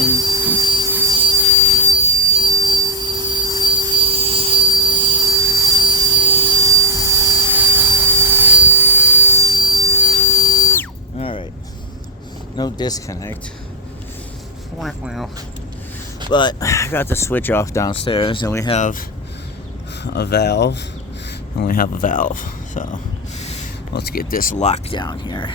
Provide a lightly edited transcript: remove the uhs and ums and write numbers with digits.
Alright. No disconnect. But I got the switch off downstairs, and we have a valve, and we have a valve. So let's get this locked down here.